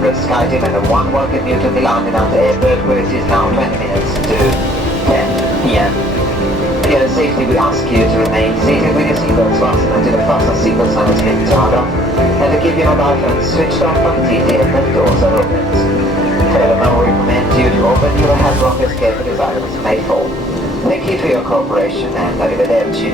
SkyTeam and 1 welcome you to Milan at airport where it is now 20 minutes to 10 p.m. For your safety, we ask you to remain seated with your seatbelts fastened until the fasten seatbelt sign has been turned off, and to keep your mobile phone switched off until the aircraft doors are opened. Furthermore, we recommend you to open your hand lockers carefully as items may fall. Thank you for your cooperation and arrivederci.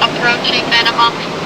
Approaching minimum.